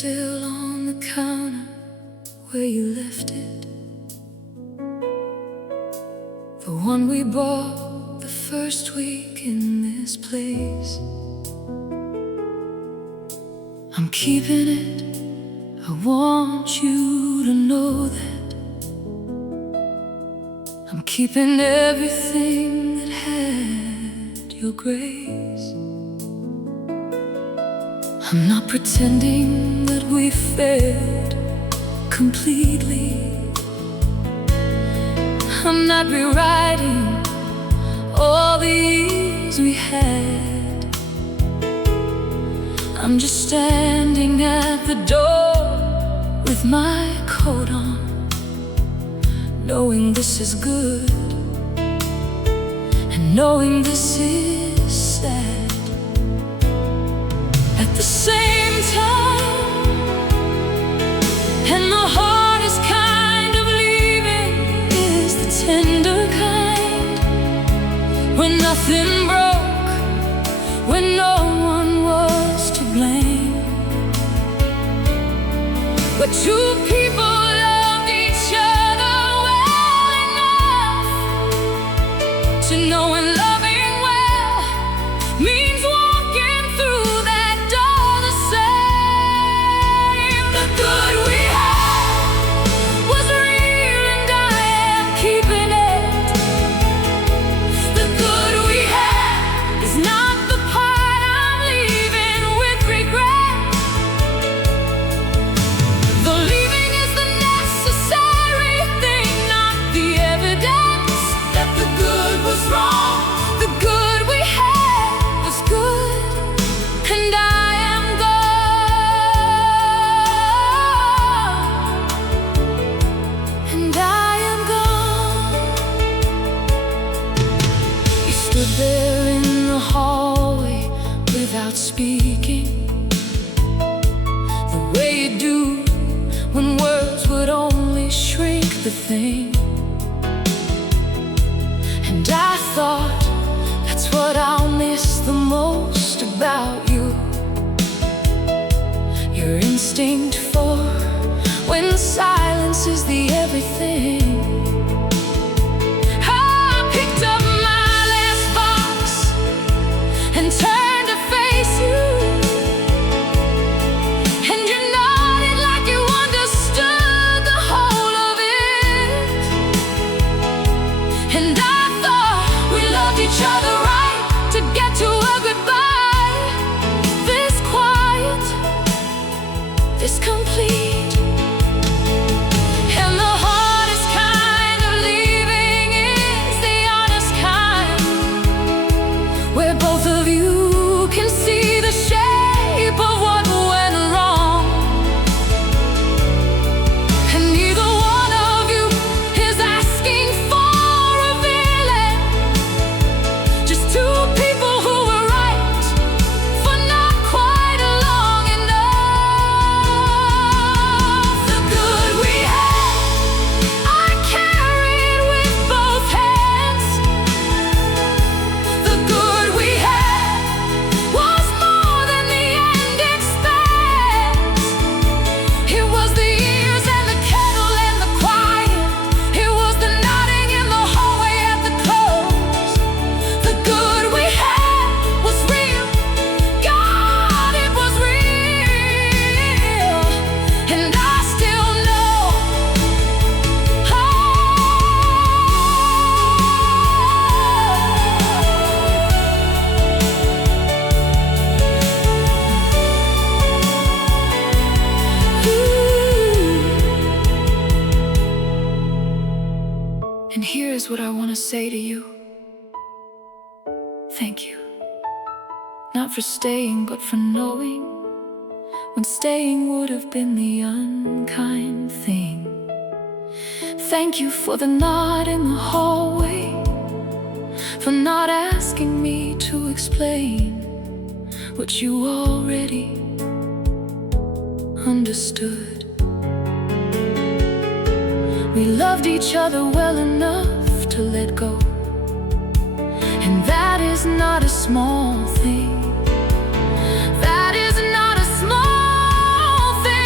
still on the counter where you left it, the one we bought the first week in this place. I'm keeping it, I want you to know that I'm keeping everything that had your grace. I'm not pretending that we failed completely. I'm not rewriting all the years we had. I'm just standing at the door with my coat on, knowing this is good and knowing this is sad. At the same time, and the hardest kind of leaving is the tender kind, when nothing broke, when no one was to blame, but two people loved each other well enough to know when loving well means walking through that door the same. The good we had was real and I am keeping it. The good we had is not the part I'm leaving with regret. The leaving is the necessary thing, not the evidence that the good was wrong. The good we had was good, and I am gone, and I am gone. You stood there in the hallway without speaking, the way you do when words would only shrink the thing. And I thought, that's what I'll miss the most about you, your instinct for when silence is the everything. I picked up my last box and turned to face you, and you nodded like you understood the whole of it. And I thought we loved each other right to get to a goodbye, this quiet, this complete. And the hardest kind of leaving is the honest kind, where both of you can see the shape of what went wrong, and neither one of you is asking for a villain, just two people who were right for not quite long enough. The good we had, I carried with both hands. The good we had was more than the end it spans. It was the years and the kettle and the quiet. It was the nodding in the hallway at the close. The good we had was real. God, it was real. And I still know. And here's what I want to say to you. Thank you. Not for staying, but for knowing when staying would have been the unkind thing. Thank you for the nod in the hallway, for not asking me to explain what you already understood. We loved each other well enough to let go, and that is not a small thing. That is not a small thing.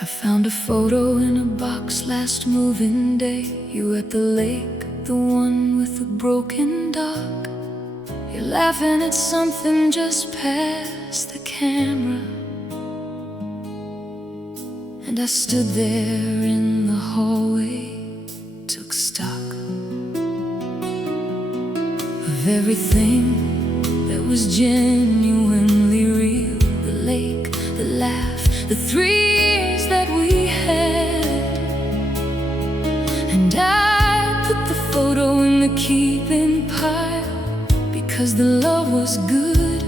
I found a photo in a box last moving day. You at the lake, the one with the broken dock. You're laughing at something just past the camera. And I stood there in the hallway, took stock of everything that was genuinely real. The lake, the laugh, the 3 years that we had. And I put the photo in the keeping pile, because the love was good,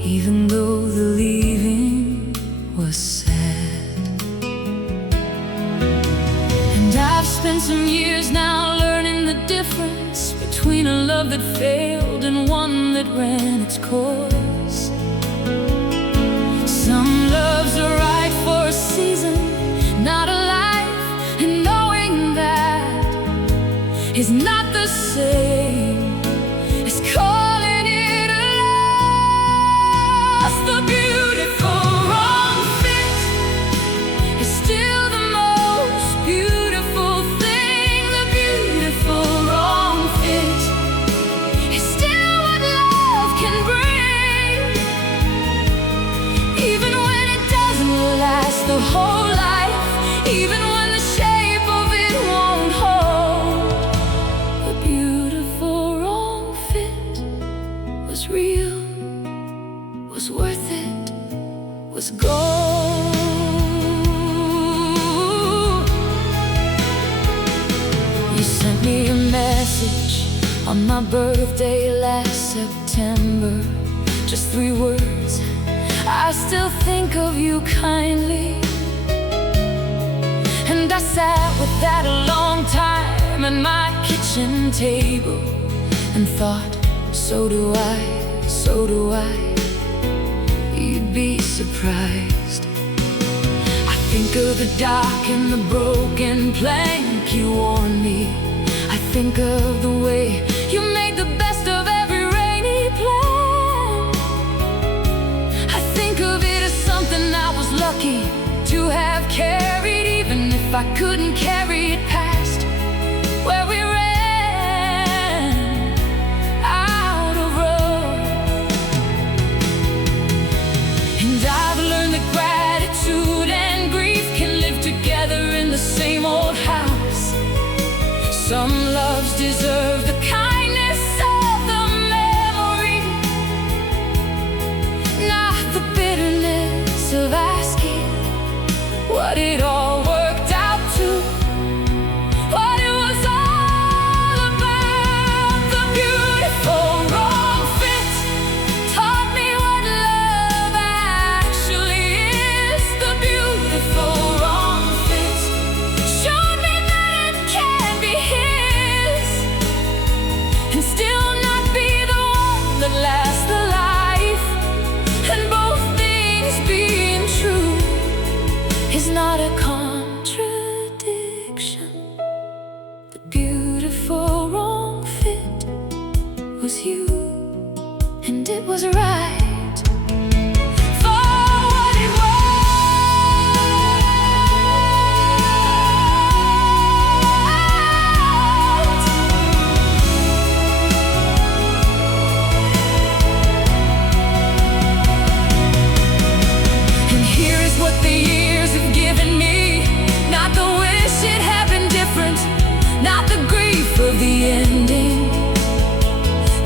even though the leaving was sad. And I've spent some years now learning the difference between a love that failed and one that ran its course. Some loves are right for a season, not a life, and knowing that is not the same as calling it a loss. The beautiful wrong fit is still the most beautiful thing. The beautiful wrong fit is still what love can bring, even when it doesn't last the whole life, even when the shape of it won't hold. The beautiful wrong fit was real, was worth it, was gold. You sent me a message on my birthday last September, just 3 words: I still think of you kindly. And I sat with that a long time at my kitchen table and thought, so do I, so do I. You'd be surprised. I think of the dock and the broken plank you warned me. I think of the way you made the best of every rainy plan. I think of it as something I was lucky to have carried, even if I couldn't carry it past where we ran out of road. And I've learned that gratitude and grief can live together in the same old house. Some loves deserve the kindness of the memory, not the bitterness of asking what it all worked out to, what it was all about. The beautiful wrong fit taught me what love actually is. The beautiful wrong fit showed me that it can be his and still not be the one that lasts the life. And both things being true is not a contradiction. The beautiful wrong fit was you, and it was right for what it was. And here is what the years have given me, not the wish it happened different, not the grief of the ending,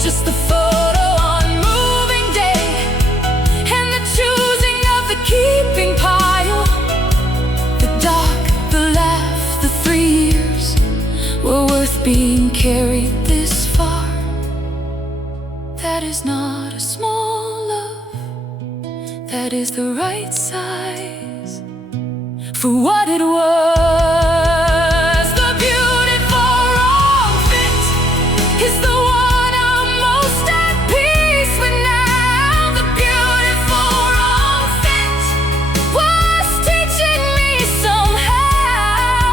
just the photo on moving day and the choosing of the keeping pile. The dark, the laugh, the 3 years were worth being carried this far. That is not a small love, that is the right size for what it was. The beautiful wrong fit is the one I'm most at peace with now. The beautiful wrong fit was teaching me somehow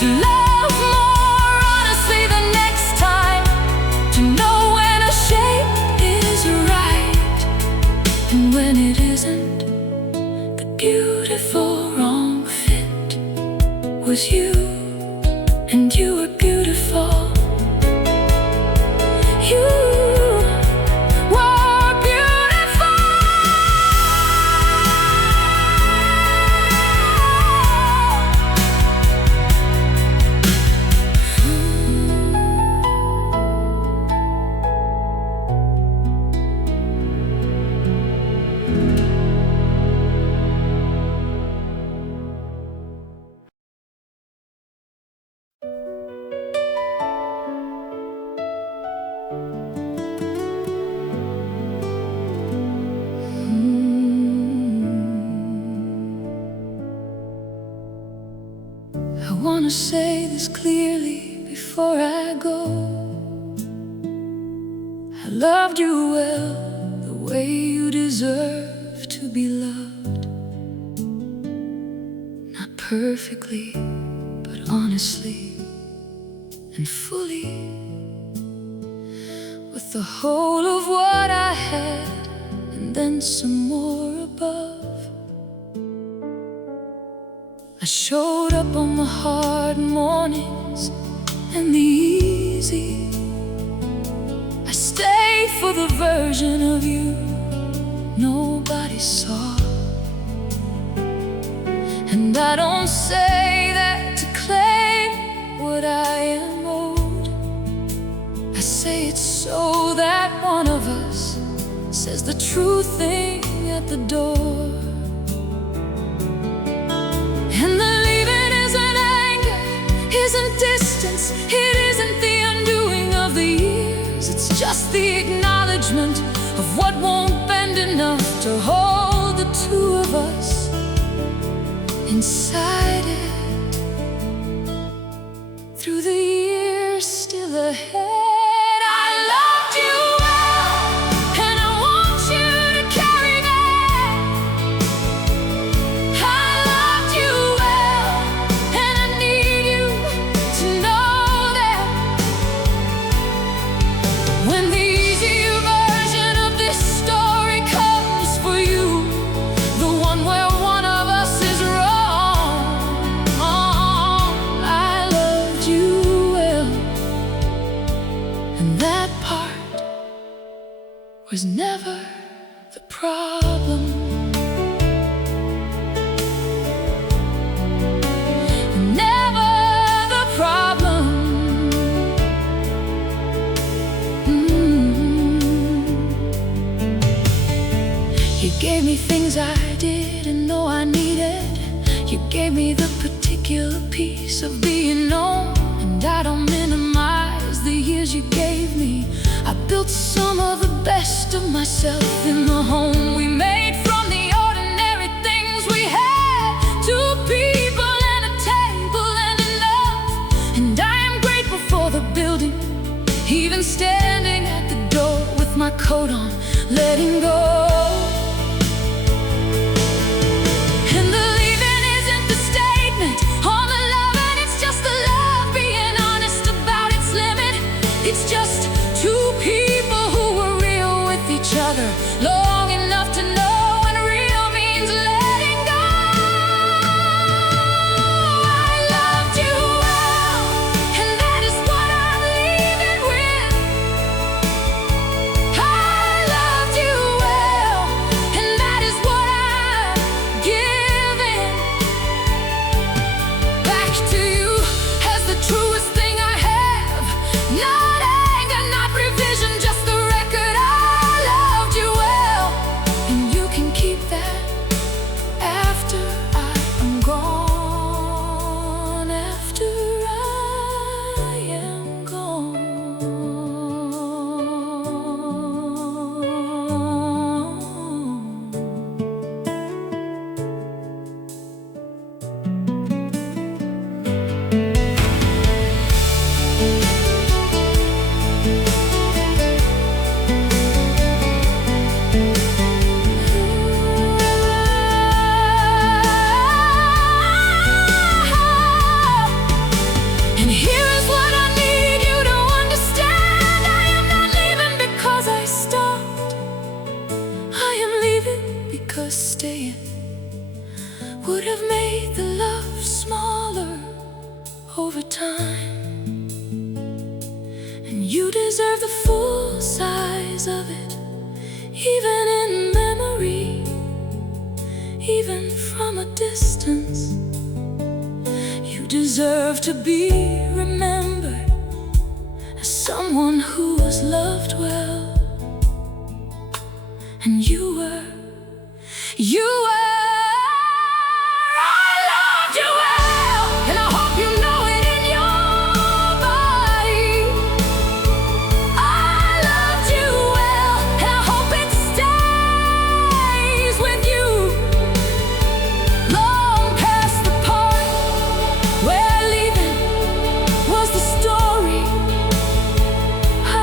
to love more honestly the next time, to know when a shape is right and when it isn't. The beautiful wrong fit was you, and you were beautiful. You were beautiful. I wanna say this clearly before I go. I loved you well, the way you deserve to be loved. Not perfectly, but honestly and fully, with the whole of what I had, and then some more above. I showed up on the hard mornings and the easy. I stayed for the version of you nobody saw. And I don't say that to claim what I am owed. I say it so that one of us says the true thing at the door. And the leaving isn't anger, isn't distance, it isn't the undoing of the years. It's just the acknowledgement of what won't bend enough to hold the two of us inside it. Through the years still ahead, I loved you well, and I want you to carry that. I loved you well, and I need you to know that. When the easier version of this story comes for you, the one where one of us is wrong, I loved you well, and that part was never the problem. Never the problem. You gave me things I didn't know I needed. You gave me the particular piece of being known. And I don't minimize the years you gave me. I built some of the best of myself in the home we made from the ordinary things we had. Two people and a table and enough. And I am grateful for the building, even standing at the door with my coat on, letting go. And the leaving isn't the statement on the love, and it's just the love being honest about its limit. It's just two people who were real with each other long enough to know when real means letting go. I loved you well, and that is what I'm leaving with. I loved you well. would have made the love smaller over time. And you deserve the full size of it, even in memory, even from a distance. You deserve to be remembered as someone who was loved well. And you were. I loved you well, and I hope you know it in your body. I loved you well, and I hope it stays with you long past the part where leaving was the story. I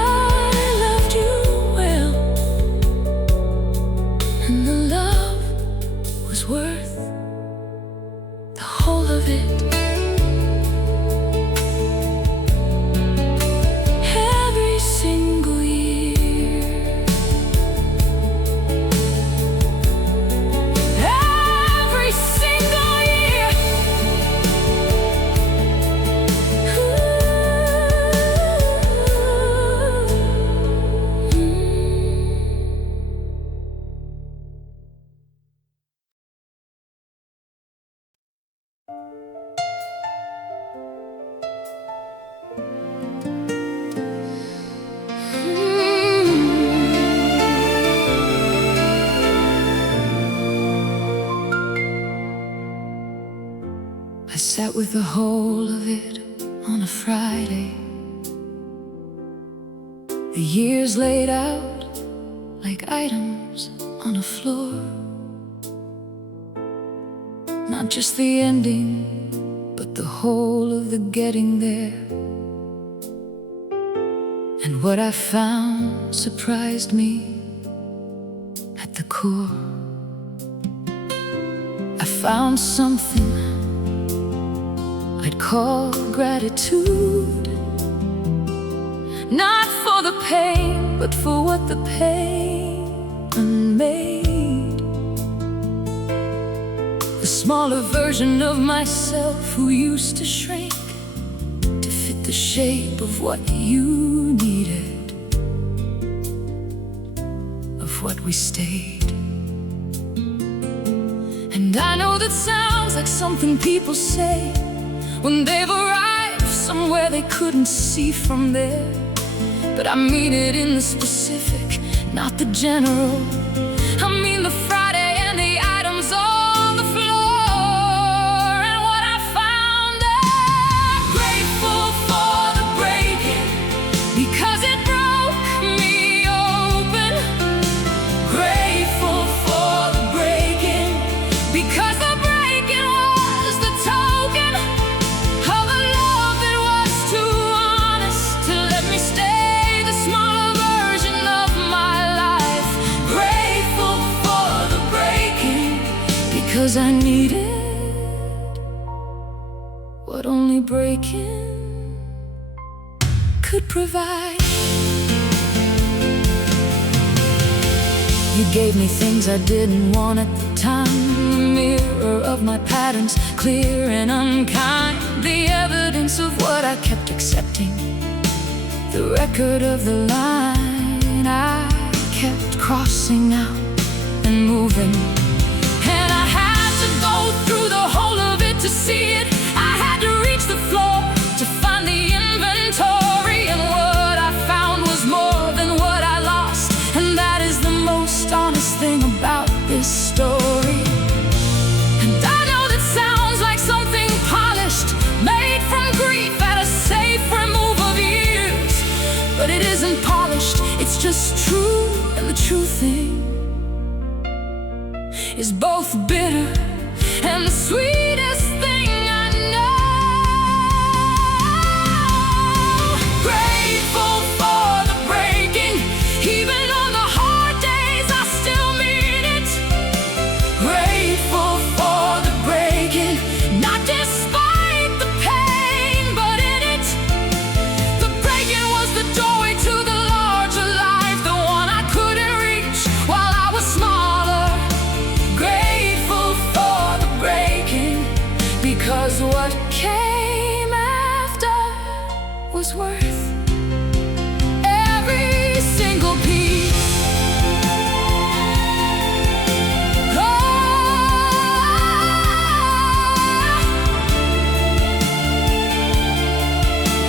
loved you well, and the love was worth the whole of it. Every single year, every single year. I sat with the whole of it on a Friday. The years laid out like items on a floor. Not just the ending, but the whole of the getting there. And what I found surprised me at the core. I found something I'd call gratitude, not for the pain, but for what the pain made. The smaller version of myself who used to shrink to fit the shape of what you needed, of what we stayed. And I know that sounds like something people say when they've arrived somewhere they couldn't see from there. But I mean it in the specific, not the general. I mean the Friday and the items on the floor. And what I found there, grateful for the breaking, because it broke me open. Grateful for the breaking, because the breaking was the token of a love that was too honest to let me stay the smaller version of my life. Grateful for the breaking, because I needed what only breaking could provide. You gave me things I didn't want at the time, the mirror of my patterns, clear and unkind, the evidence of what I kept accepting, the record of the line I kept crossing out and moving. And I had to go through the whole of it to see it. I had to reach the floor to find the inventory, and what I found was more than what I lost. And that is the most honest thing about this story. And I know that sounds like something polished, made from grief at a safe remove of years. But it isn't polished, it's just true. And the true thing is both bitter and the sweetest thing I know. Grateful for the breaking, even on the hard days I still mean it. Grateful for the breaking, not despite the pain, but in it. The breaking was the doorway to the larger life, the one I couldn't reach while I was smaller. Grateful for the breaking. was worth every single piece.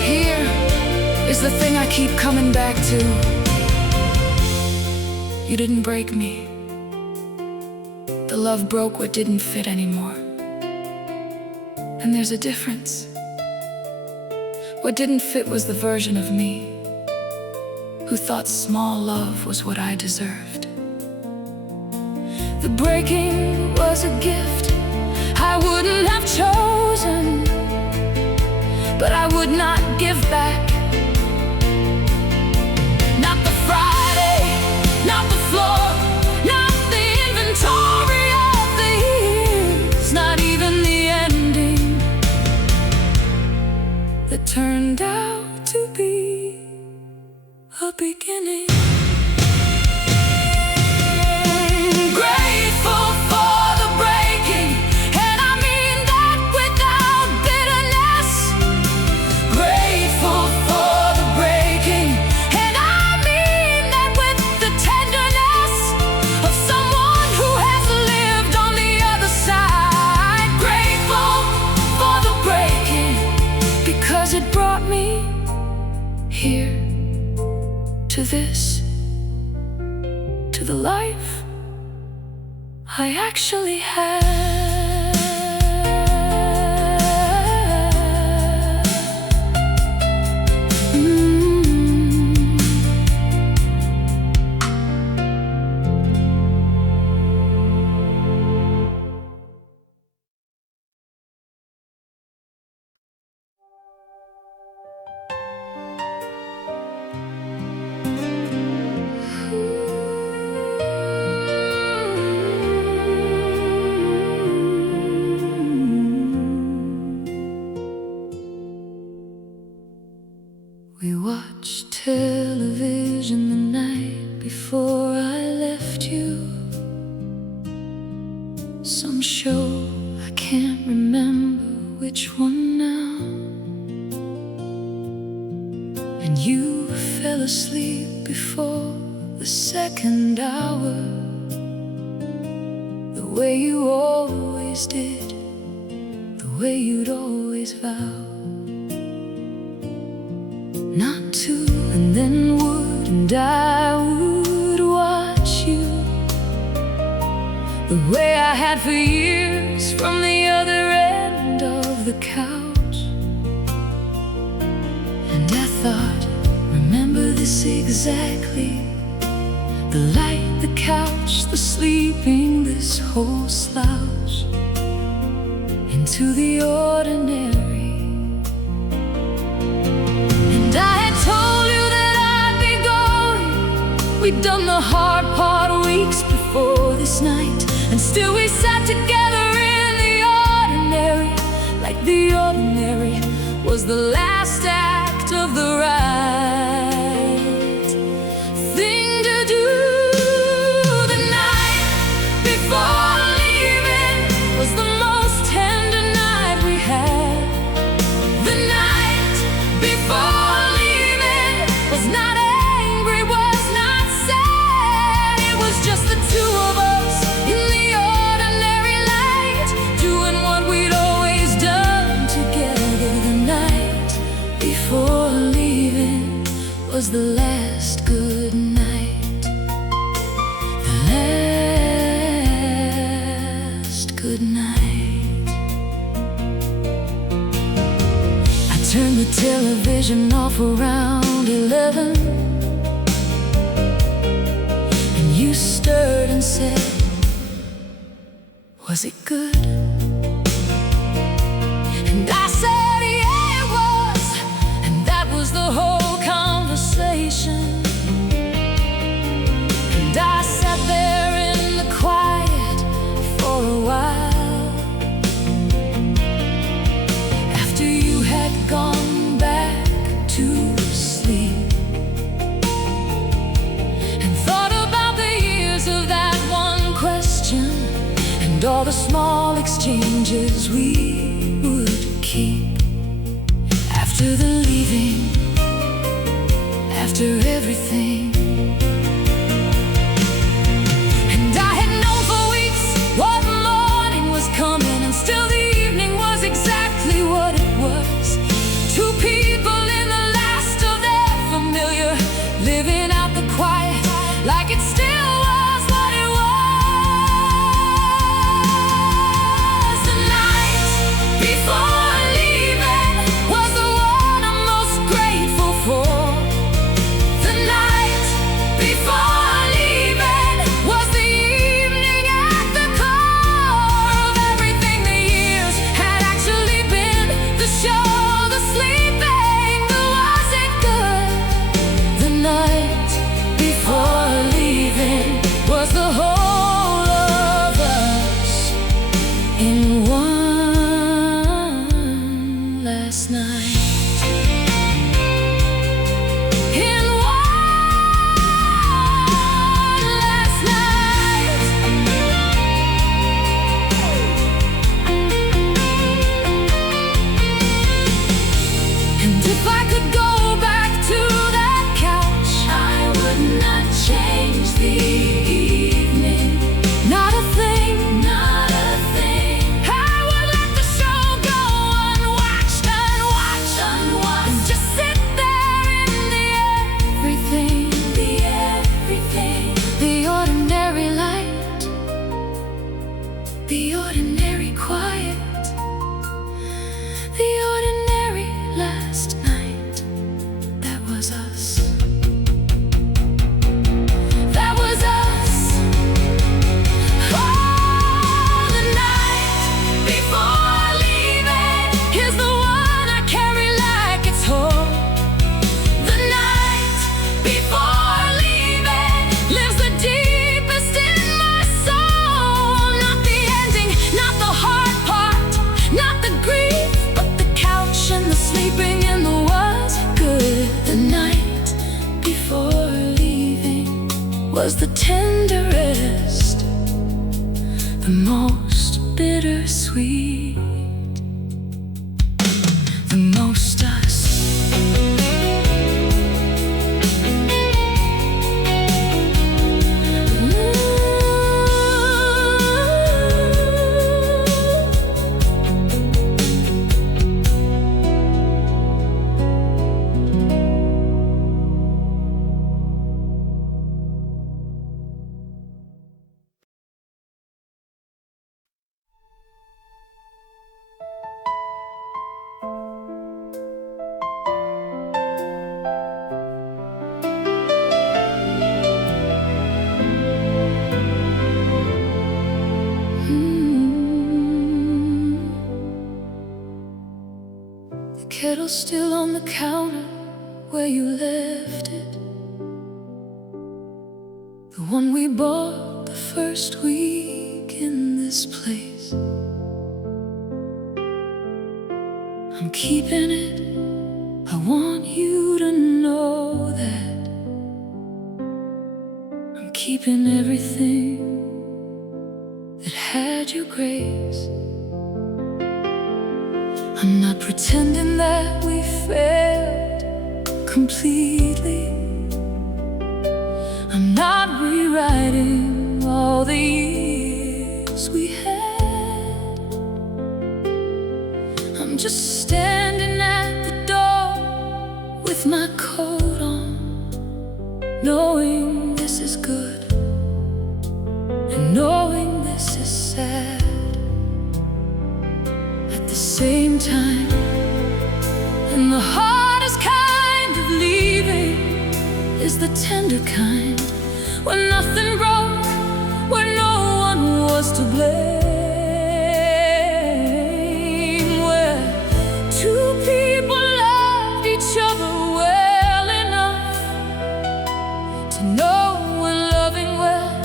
Here is the thing I keep coming back to. You didn't break me. The love broke what didn't fit anymore. And there's a difference. What didn't fit was the version of me who thought small love was what I deserved. The breaking was a gift I wouldn't have chosen, but I would not give back. Not the Friday, not the floor, not the inventory of the years, not even the ending that turned out to be a beginning. Grateful for the breaking, and I mean that without bitterness. Grateful for the breaking, and I mean that with the tenderness of someone who has lived on the other side. Grateful for the breaking, because it brought me here, to this, to the life I actually had. We watched television the night before I left you. Some show, I can't remember which one now. And you fell asleep before the second hour, the way you always did, the way you'd always vowed not to, and then would, and I would watch you the way I had for years from the other end of the couch. And I thought, remember this exactly: the light, the couch, the sleeping, this whole slouch into the ordinary. And I had told you that I'd be going. We'd done the hard part weeks before this night, and still we sat together in the ordinary, like the ordinary was the last act of the right thing to do. The night before leaving was the most tender night we had. The night before was not angry, was not sad. It was just the two of us in the ordinary light, doing what we'd always done together. The night before leaving was the last good night, the last good night. I turned the television off around 11, and you stirred and said, was it good? And I said, yeah, it was. And that was the whole conversation. And I sat there in the quiet for a while, after you had gone back to sleep, and thought about the years of that one question, and all the small exchanges we would keep. After the leaving after everything. And I had known for weeks what morning was coming, and still the evening was exactly what it was. Two people in the last of their familiar, living out the quiet like it still was what it was. The night before leaving was the one I'm most grateful for. The night before leaving was the evening at the core of everything the years had actually been. The show, the sleeping, the was it good. The night before leaving was the whole of us in one last night. In one last night. And if I could go back to that couch, I would not change the evening. Not a thing, not a thing. I would let the show go unwatched, unwatched, unwatched, and just sit there in the everything, the everything, the ordinary light, the ordinary quiet, the ordinary last night. That was us. That was us. Oh, the night before leaving is the one I carry like it's home. The night before leaving lives the deepest in my soul. Not the ending, not the hard part, not the grief, but the couch and the sleeping and the was good. The night before leaving was the tenderest, the most bittersweet, the most us. The kettle's still on the counter where you left it. The one we bought the first week in this place. I'm keeping it. I want you to know that I'm keeping everything that had your grace. I'm not pretending that we failed completely. I'm not rewriting all the years we had. I'm just standing at the door with my coat on, knowing this is good and knowing this is sad. At the same time, and the hardest kind of leaving is the tender kind, where nothing broke, where no one was to blame, where two people loved each other well enough to know when loving well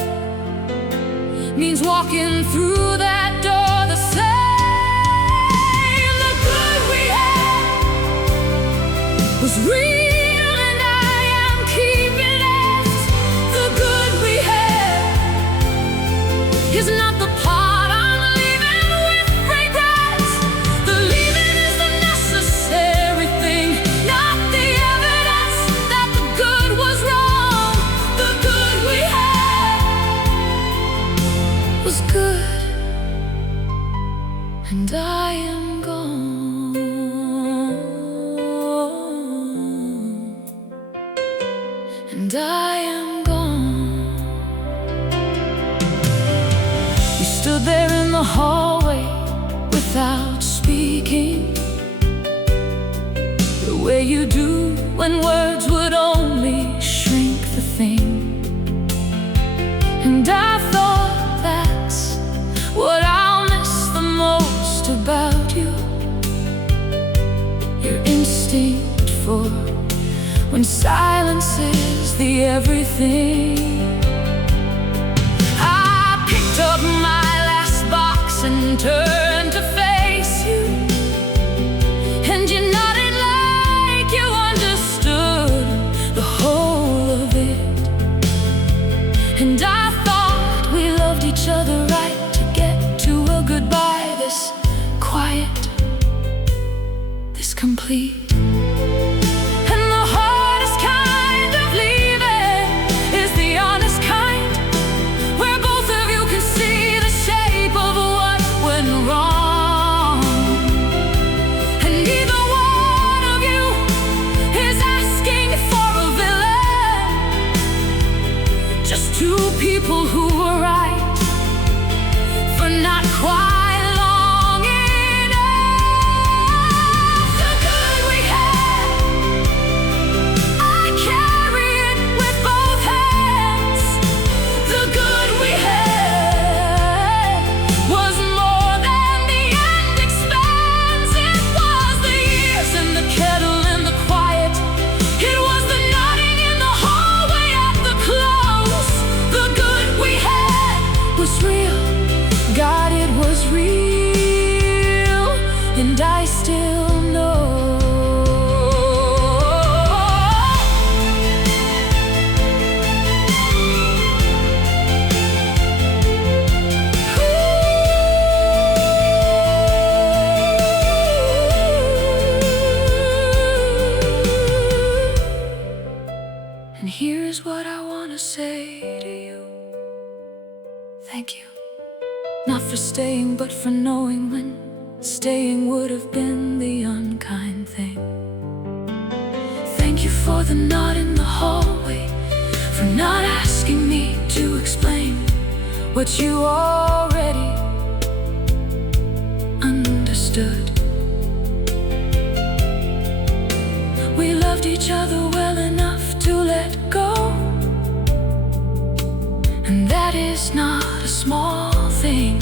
means walking through that door the same. The good we had was real, and I am keeping it. The good we had is not the part I'm leaving with regret. The leaving is the necessary thing, not the evidence that the good and I am gone, and I am gone. We stood there in the hallway without speaking, the way you do when words would only shrink the thing. And I thought that's what I'll miss the most about you, your instinct for when silence is the everything. I picked up my last box and turned to face you, and you nodded like you understood the whole of it. And I thought we loved each other right to get to a goodbye this quiet, this complete. And the hardest kind of leaving is the honest kind, where both of you can see the shape of what went wrong. And neither one of you is asking for a villain, just two people who were right for not quite long enough. The good we had, I carry it with both hands. The good we had was more than the end expands. It was the years and the kettle and the quiet. It was the nodding in the hallway at the close. The good we had was real, God, it was real, and I still know. And here's what I want to say to you. Thank you. Not for staying, but for knowing when staying would have been the unkind thing. Thank you for the nod in the hallway, for not asking me to explain what you already understood. We loved each other well enough to let go, and that is not a small thing.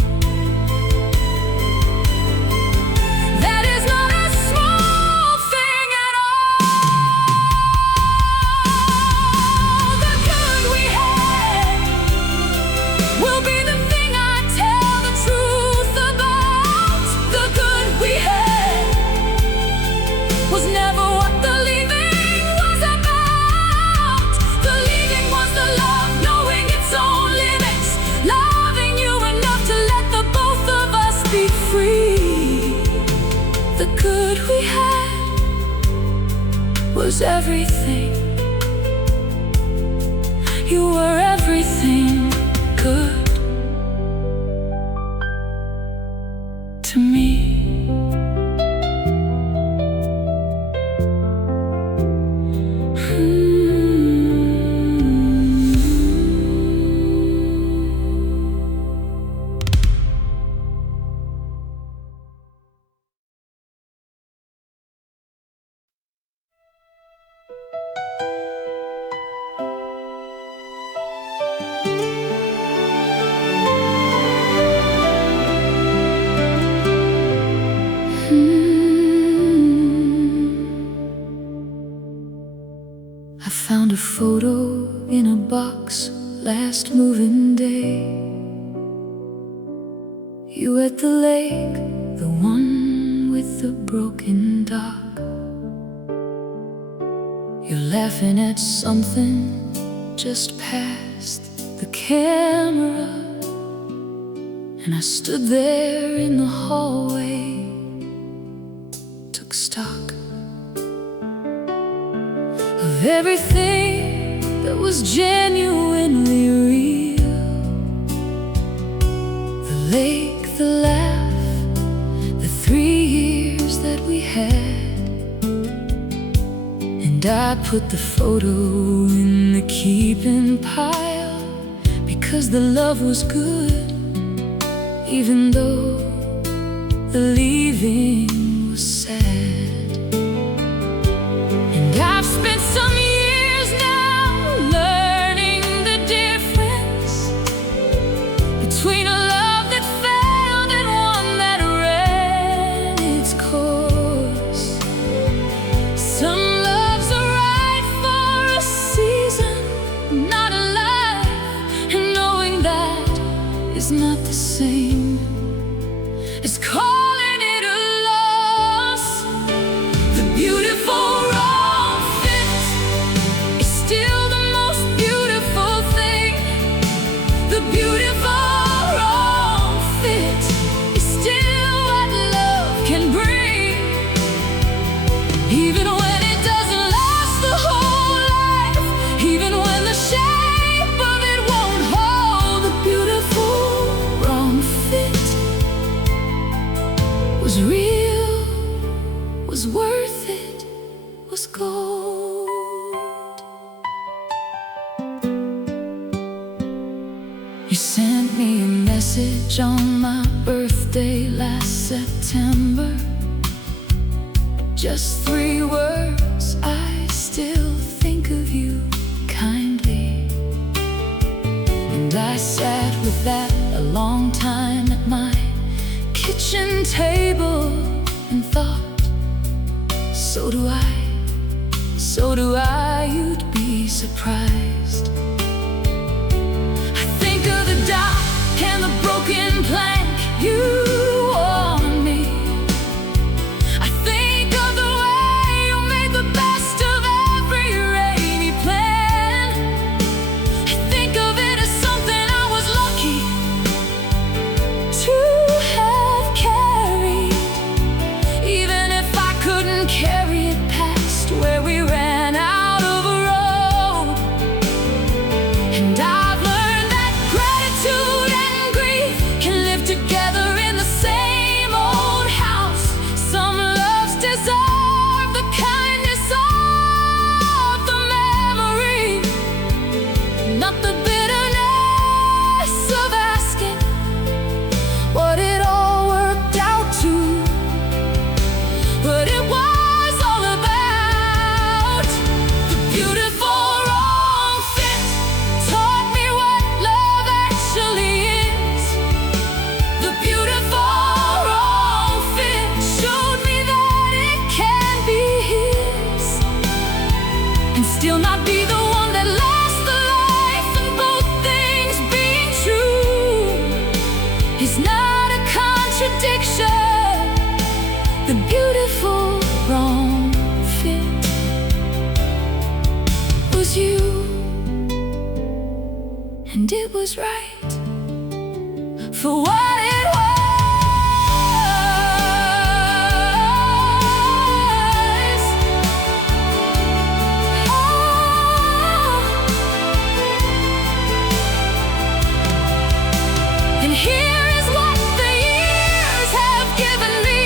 That is not a small thing at all. The good we had will be the thing I tell the truth about. The good we had was never what the leaving was about. The leaving was the love, knowing its own limits, loving you enough to let the both of us be free. The good we had was everything. You were everything good to me. I found a photo in a box last moving day. You at the lake, the one with the broken dock. You're laughing at something just past the camera, and I stood there in the hallway, took stock of everything that was genuinely real. The lake, the laugh, And I put the photo in the keeping pile, because the love was good, even though the leaving was sad. And I've spent some years now learning the difference between a love that failed and one that ran its course. Some loves are right for a season, not a life, and knowing that is not the same as calling it a loss. The beautiful wrong fit is still the most beautiful thing. The beautiful wrong fit is still what love can bring. Even when it doesn't last the whole life, even when the shape of it won't hold, the beautiful wrong fit was real, was worth it, was gold. You sent me a message on my birthday last September. Just 3 words: I still think of you kindly. And I sat with that a long time at my kitchen table and thought, so do I, so do I, you'd be surprised. I think of the dock and the broken plank you wore me. I think of the way you made the best of every rainy plan. I think of it as something I was lucky to have carried, even if I couldn't carry it past where we ran out of a road. And I've learned that gratitude and grief can live together in the same old house. Some loves deserve the kindness of the memory, not the bitterness of asking what it all worked out to. But it was all about the beautiful wrong fit. Taught me what love actually is. The beautiful wrong fit showed me that it can be his and still not be the one that lasts the life. And both things being true is not a contradiction. The beautiful wrong fit was you, and it was right for what it was. And here is what the years have given me.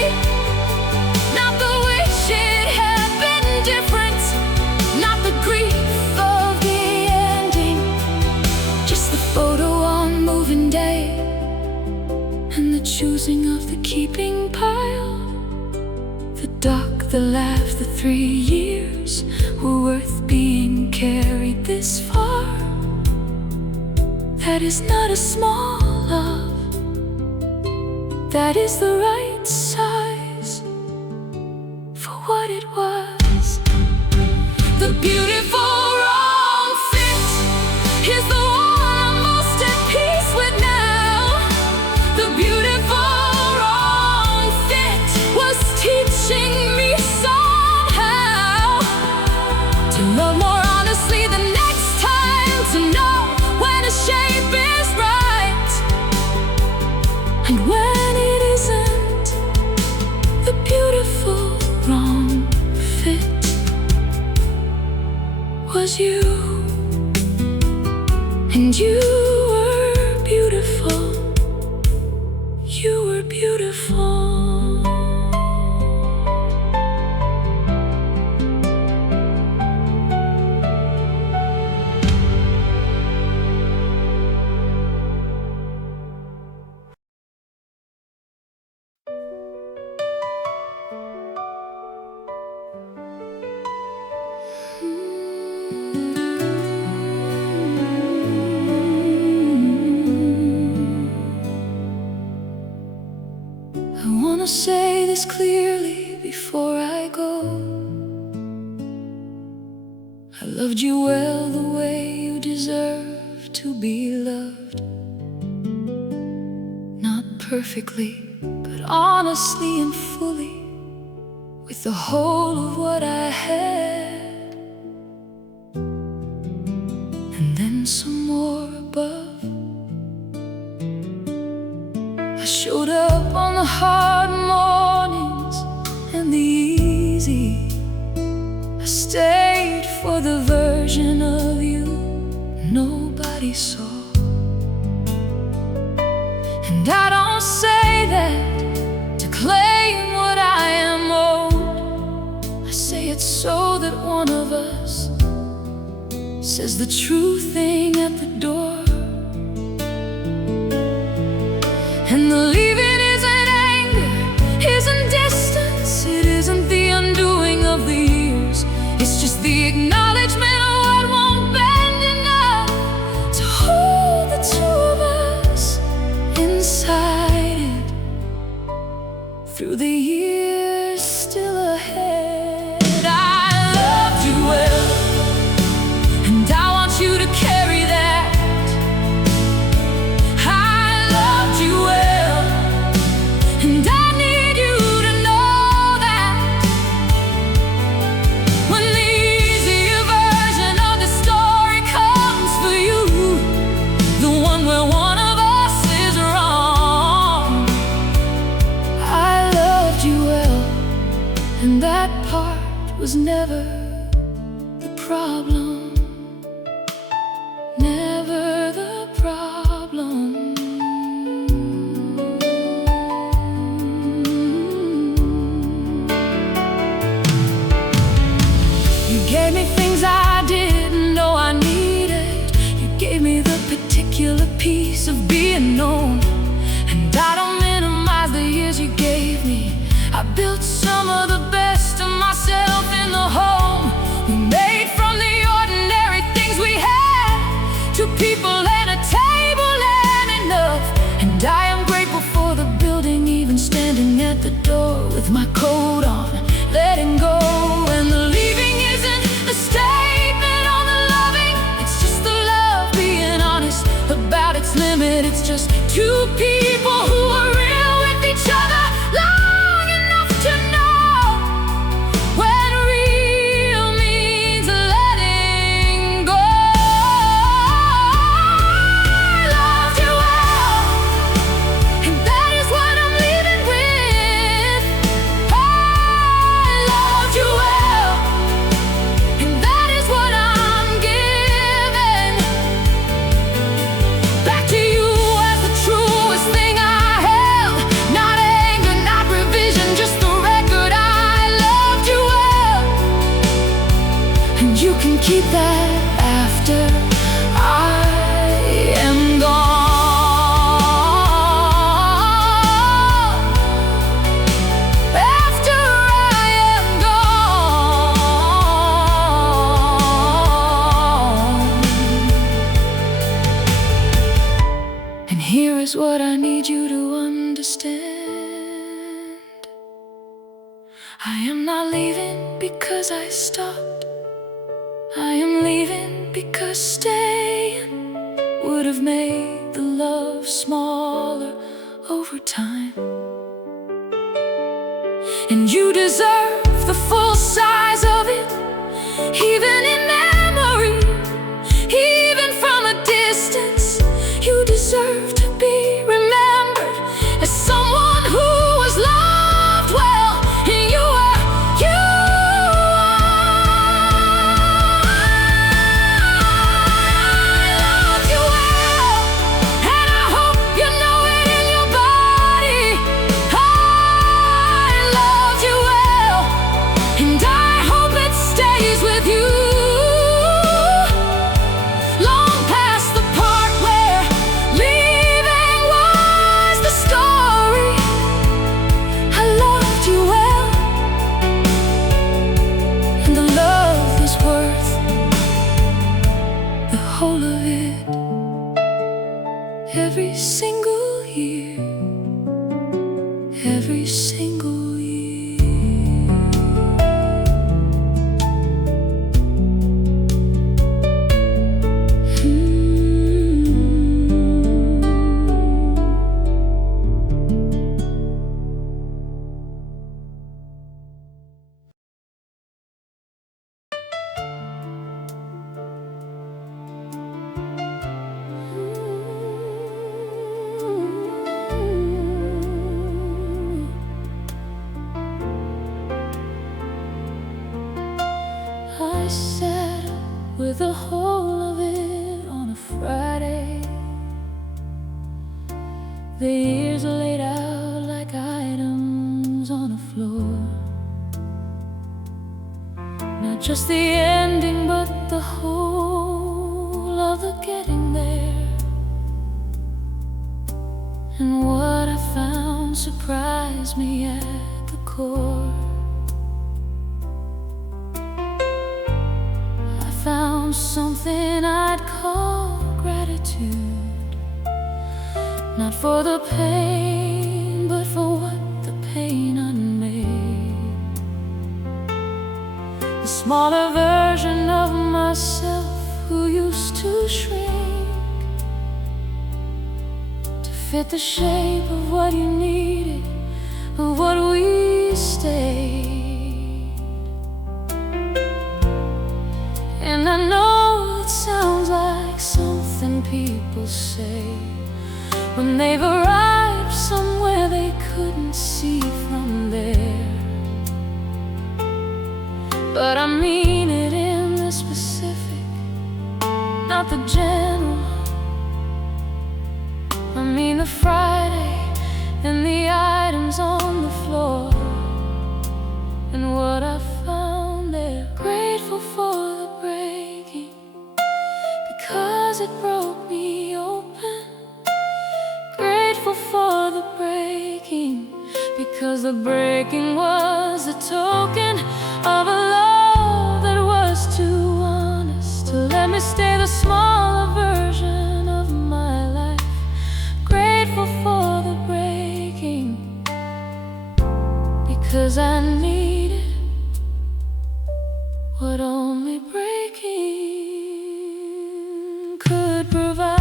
Not the wish it had been different, not the grief of the ending, just the photo on moving day and the choosing of the keeping pile. The dock, the laugh, the 3 years were worth being carried this far. That is not a small love, that is the right size for what it was. The beautiful wrong fit is the one I'm most at peace with now. The beautiful wrong fit was teaching me somehow to love more honestly the next time, to know when a shape is right and when it isn't. The beautiful wrong fit was you, and you were beautiful. You were beautiful. wanna say this clearly before I go. I loved you well the way you deserve to be loved. Not perfectly, but honestly and fully, with the whole of what I had, and then some more above. I showed up on the hard mornings and the easy. I stayed for the version of you nobody saw. And I don't say that to claim what I am owed. I say it so that one of us says the true thing at the door. And the leaving isn't anger, isn't distance, it isn't the undoing of the years. It's just the acknowledgement of what won't bend enough to hold the two of us inside it through the years still ahead. I loved you well, and I want you to carry that. I loved you well, and I need you to know that. When the easier version of the story comes for you, the one where one of us is wrong, I loved you well, and that part was never the problem. Never the problem. You gave me things I didn't know I needed. You gave me the particular piece of being known. And I don't minimize the years you gave me. I built some of the best of myself in the home we made from the ordinary things we had. Two people and a table and enough. And I am grateful for the building, even standing at the door with my coat on, letting go. And the leaving isn't a statement on the loving, it's just the love being honest about its limit. It's just two people who are real with each other long enough to know when real means letting go. I loved you well, and that is what I'm leaving with. I loved you well, and that is what I'm giving back to you as the truest thing I held. Not anger, not revision, just the record. I loved you well, and you can keep that after I am gone. After I am gone. And here is what I need you to understand. I am not leaving because I stopped. I am leaving because staying would have made the love smaller over time. And you deserve the full size of it, even in memory, even from a distance. You deserve to be remembered as someone who was loved well. And you were you. I loved you well, and I hope you know it in your body. I loved you well, and I hope it stays with you. every single year. I sat with the whole of it on a Friday. The years laid out like items on a floor. Not just the ending, but the whole of the getting there. And what I found surprised me at the core. Found something I'd call gratitude, not for the pain, but for what the pain unmade. The smaller version of myself who used to shrink to fit the shape of what you needed, of what we stayed. And I know it sounds like something people say when they've arrived somewhere they couldn't see from there. But I mean it in the specific, not the general. I mean the Friday and the items on the floor and what I found there. Grateful for the breaking, because it broke me open. Grateful for the breaking, because the breaking was the token of a love that was too honest to let me stay the smaller version of my life. Grateful for the breaking, because I needed what only breaking could provide.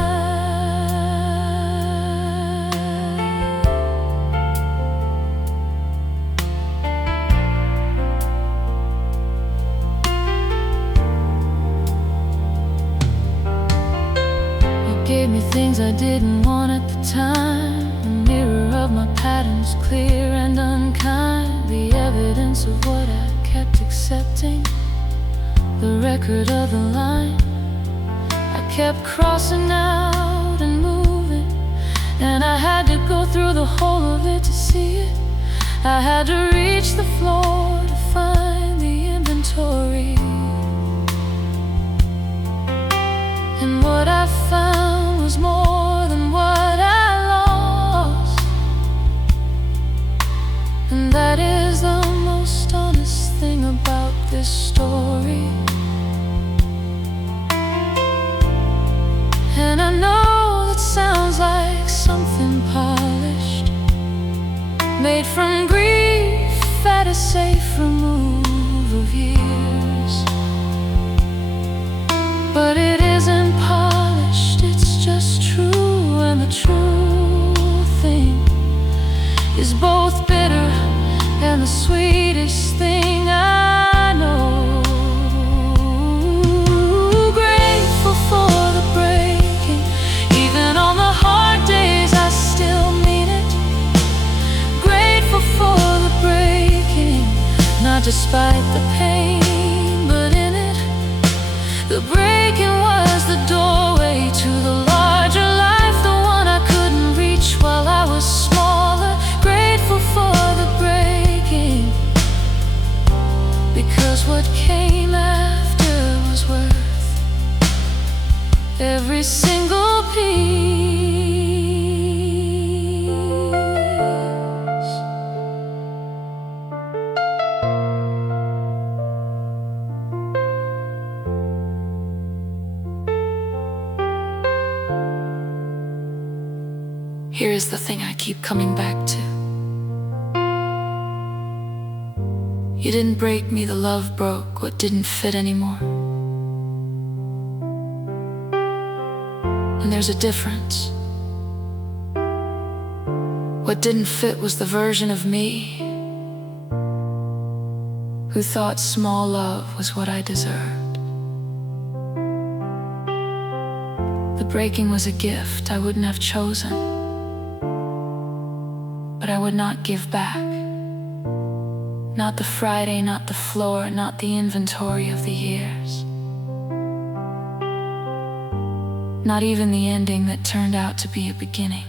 It gave me things I didn't want at the time. The mirror of my patterns, clear and unkind. The evidence of what I kept accepting, the record of the line I kept crossing out and moving. And I had to go through the whole of it to see it. I had to reach the floor to find the inventory. And what I found was more than what I lost. And that is the most honest thing about this story. And I know that sounds like something polished, made from grief at a safe remove of years. But it isn't polished, it's just true. And the true thing is both bitter and the sweetest thing I know. Grateful for the breaking, even on the hard days I still mean it. Grateful for the breaking, not despite the pain, but in it. The breaking was the doorway to the larger life, the one I couldn't reach while I was smaller. Grateful for the breaking, because what came after was worth every single piece. Here is the thing I keep coming back to. You didn't break me, the love broke what didn't fit anymore. And there's a difference. What didn't fit was the version of me who thought small love was what I deserved. The breaking was a gift I wouldn't have chosen, but I would not give back. Not the Friday, not the floor, not the inventory of the years. Not even the ending that turned out to be a beginning.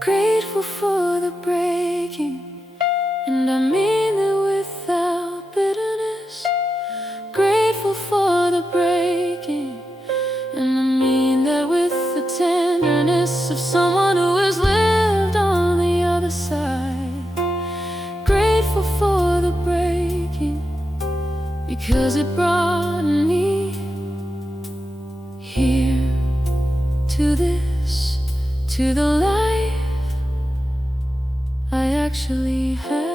Grateful for the breaking, and I mean it without bitterness. Grateful for the breaking, and I mean that with the tenderness of someone who has lived on the other side. Grateful for the breaking, because it brought me here, to this, to the life I actually have.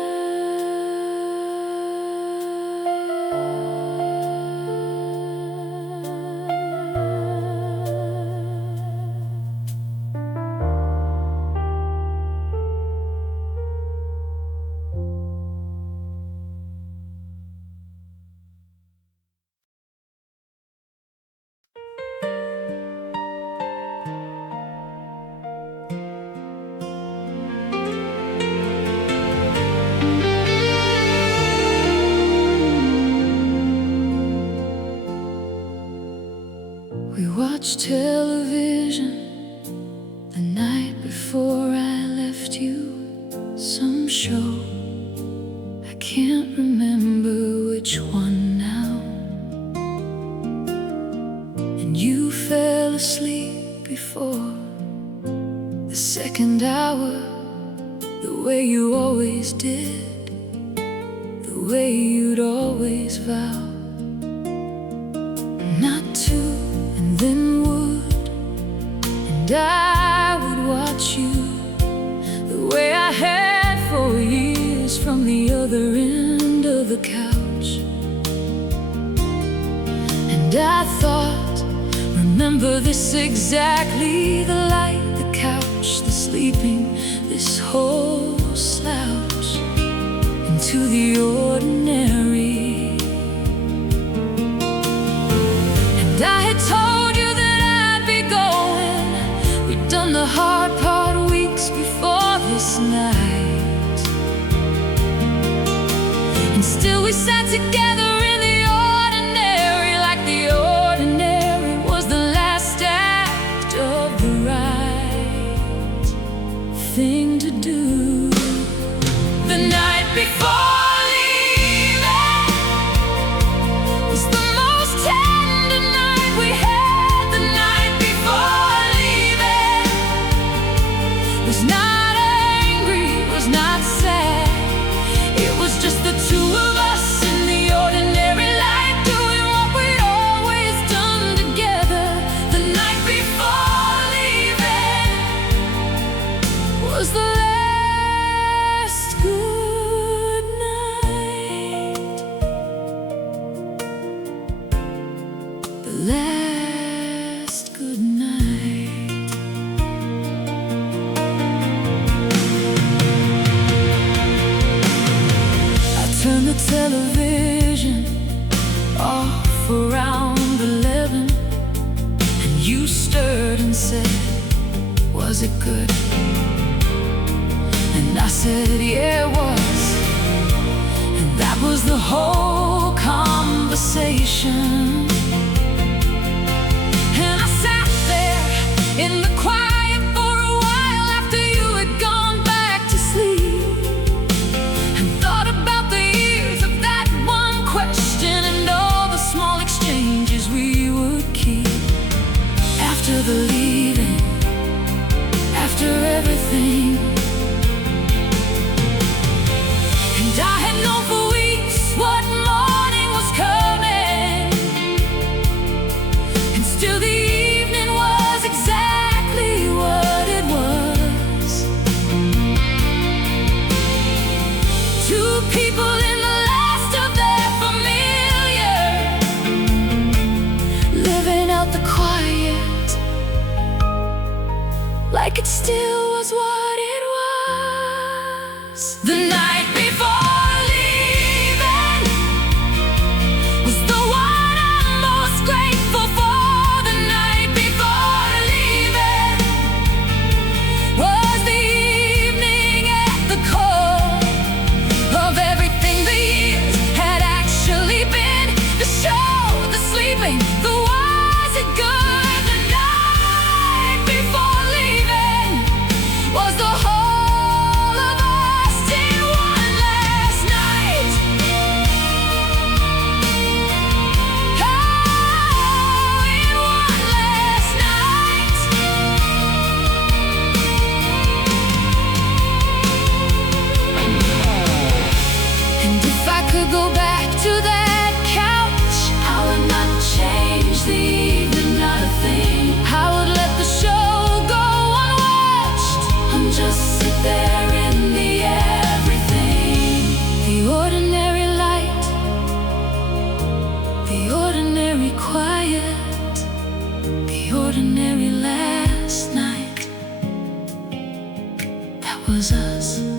We watched television the night before I left you. Some show, I can't remember which one now. And you fell asleep before the second hour, the way you always did, the way you'd always vow not to, and then would. And I would watch you the way I had for years from the other end of the couch. And I thought, remember this exactly, the light, the couch, the sleeping, this whole slouch into the ordinary. And I had told you that I'd be going. We'd done the hard part weeks before this night, and still we sat together in the ordinary, like the ordinary was the last act of the right thing to do. The night before was not angry, was not sad. It was just the two of us in the ordinary light, doing what we'd always done together. The night before leaving was the last good night. The last good night. Turn the television off around 11, and you stirred and said, was it good? And I said, yeah, it was. And that was the whole conversation. And I sat there in the quiet for a while after you had gone back to sleep, and thought about the years of that one question and all the small exchanges we would keep after the leaving, after everything. And I had known for weeks what morning was coming. there in the everything. The ordinary light, the ordinary quiet, the ordinary last night. That was us.